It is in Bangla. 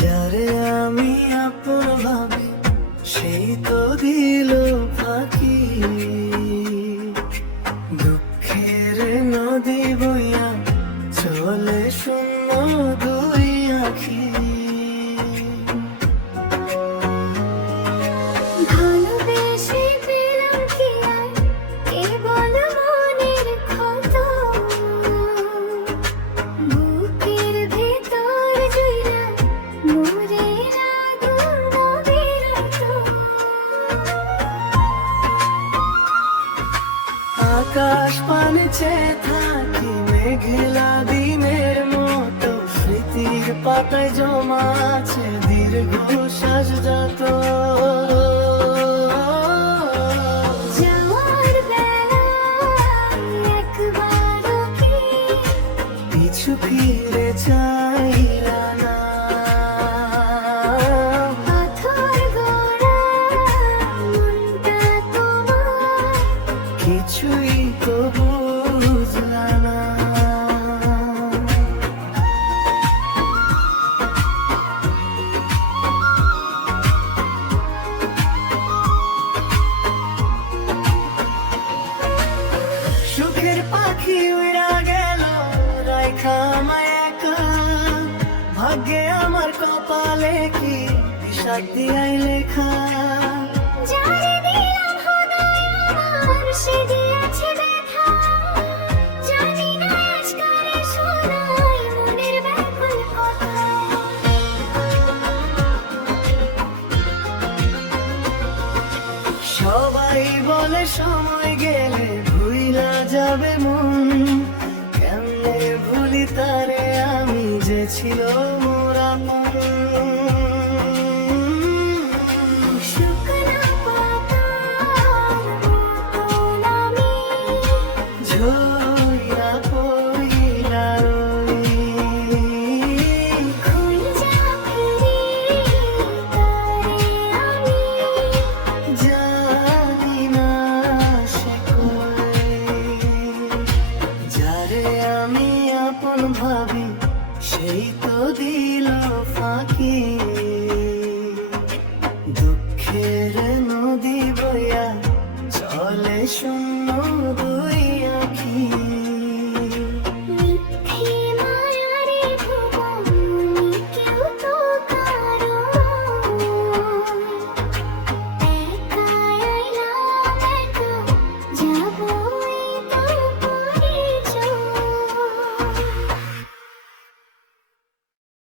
যারে আমি আপন ভাবি সেই তো দিল ফাঁকি, দুঃখের নদী বইয়া চলে শূন্য দুই আখি। ভালোবেসে পেলাম কি আর কেবল মনের ক্ষত, বুকের ভেতর জুইরা মোরের আগুন অবিরত। আকাশ পানে চেয়ে থাকি মেঘলা দিনের মতো, স্মৃতির পাতায় জমা আছে দীর্ঘ শ্বাস যত। যাওয়ার বেলায় একবারও কি পিছু ফিরে চাইলা না, পাথর গড়া মনটা তোমার কিছুই তো বুঝলা না। সুখের পাখি উড়া গেল রাইখা আমায় একা, ভাগ্যে আমার কপালে কি বিষাদ দিয়াই লেখা। যারে দিলাম হৃদয় আমার সে দিয়েছে ব্যথা, জানি না আজ কারে শোনাই মনের ব্যাকুল কথা। সবাই বলে সময় গেলে ভুইলা যাবে মন, কেমনে ভুলি তারে আমি যে ছিল মোর আপন। শুকনা পাতার মতন আমি ঝইরা পইলা রই, খুঁজা ফিরি তারে আমি জানি না সে কই। যারে আমি আপন ভাবি সেই তো দিল ফাঁকি, দুঃখের নদী বইয়া চলে শূন্য